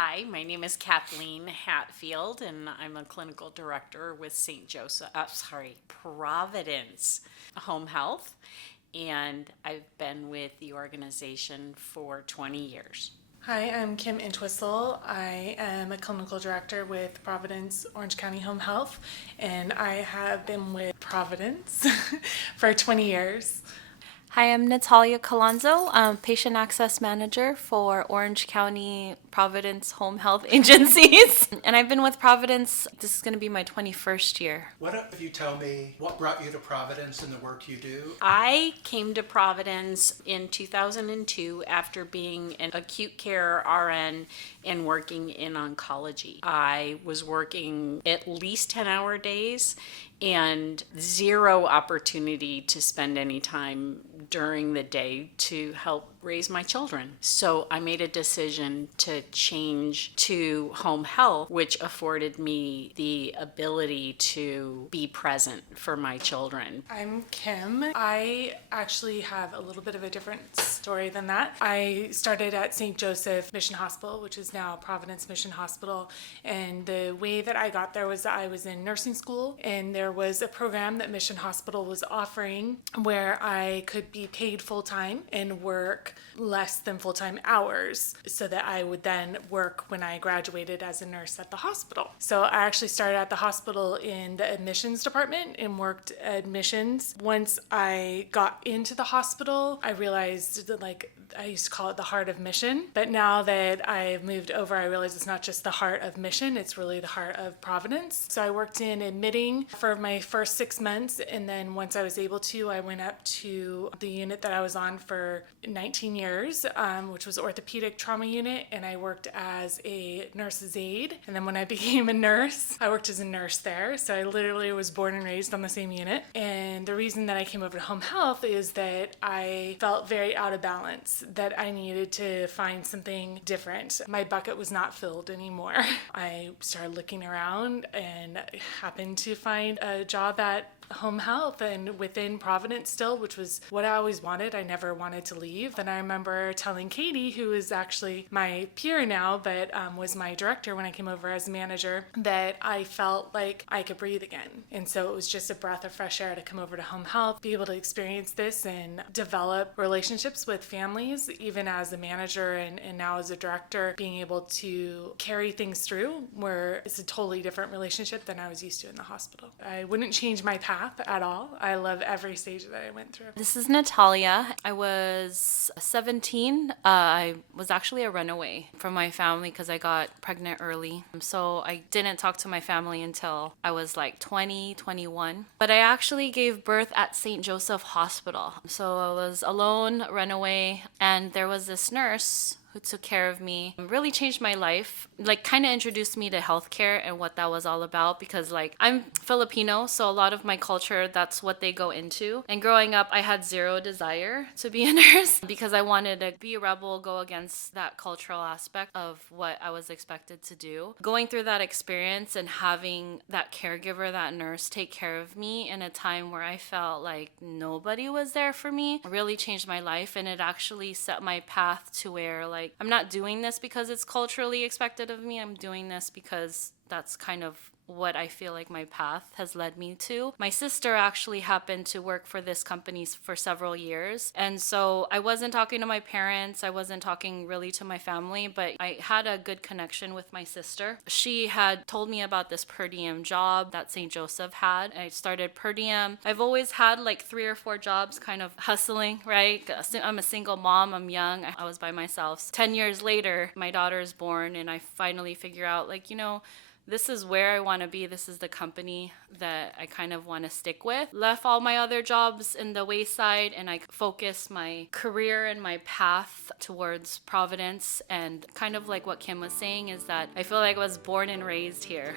Hi, my name is Kathleen Hatfield, and I'm a clinical director with Providence Home Health, and I've been with the organization for 20 years. Hi, I'm Kim Entwistle. I am a clinical director with Providence Orange County Home Health, and I have been with Providence for 20 years. Hi, I'm Natalia Calonzo. I'm Patient Access Manager for Orange County Providence Home Health Agencies. And I've been with Providence, this is going to be my 21st year. What if you tell me what brought you to Providence and the work you do? I came to Providence in 2002 after being an acute care RN and working in oncology. I was working at least 10-hour days and zero opportunity to spend any time during the day to help raise my children. So I made a decision to change to home health, which afforded me the ability to be present for my children. I'm Kim. I actually have a little bit of a different story than that. I started at St. Joseph Mission Hospital, which is now Providence Mission Hospital. And the way that I got there was I was in nursing school, and there was a program that Mission Hospital was offering where I could be paid full-time and work less than full-time hours so that I would then work when I graduated as a nurse at the hospital. So I actually started at the hospital in the admissions department and worked admissions. Once I got into the hospital, I realized that I used to call it the heart of mission, but now that I've moved over, I realize it's not just the heart of mission, it's really the heart of Providence. So I worked in admitting for my first 6 months, and then once I was able to, I went up to the unit that I was on for 19 years, which was orthopedic trauma unit, and I worked as a nurse's aide. And then when I became a nurse, I worked as a nurse there. So I literally was born and raised on the same unit. And the reason that I came over to home health is that I felt very out of balance, that I needed to find something different. My bucket was not filled anymore. I started looking around and happened to find a job at home health and within Providence still, which was what I always wanted. I never wanted to leave. Then I remember telling Katie, who is actually my peer now, but was my director when I came over as manager, that I felt like I could breathe again. And so it was just a breath of fresh air to come over to home health, be able to experience this and develop relationships with families, even as a manager and now as a director, being able to carry things through where it's a totally different relationship than I was used to in the hospital. I wouldn't change my path at all. I love every stage that I went through. This is Natalia. I was 17. I was actually a runaway from my family because I got pregnant early. So I didn't talk to my family until I was like 20, 21. But I actually gave birth at St. Joseph Hospital. So I was alone, runaway, and there was this nurse who took care of me, really changed my life, kind of introduced me to healthcare and what that was all about, because I'm Filipino, so a lot of my culture, that's what they go into. And growing up, I had zero desire to be a nurse because I wanted to be a rebel, go against that cultural aspect of what I was expected to do. Going through that experience and having that caregiver, that nurse, take care of me in a time where I felt like nobody was there for me really changed my life, and it actually set my path to where I'm not doing this because it's culturally expected of me. I'm doing this because that's kind of what I feel like my path has led me to. My sister actually happened to work for this company for several years. And so I wasn't talking to my parents. I wasn't talking really to my family, but I had a good connection with my sister. She had told me about this per diem job that St. Joseph had. I started per diem. I've always had 3 or 4 jobs kind of hustling, right? I'm a single mom. I'm young. I was by myself. 10 years later, my daughter is born, and I finally figure out this is where I want to be. This is the company that I kind of want to stick with. Left all my other jobs in the wayside, and I focused my career and my path towards Providence. And kind of like what Kim was saying is that I feel like I was born and raised here.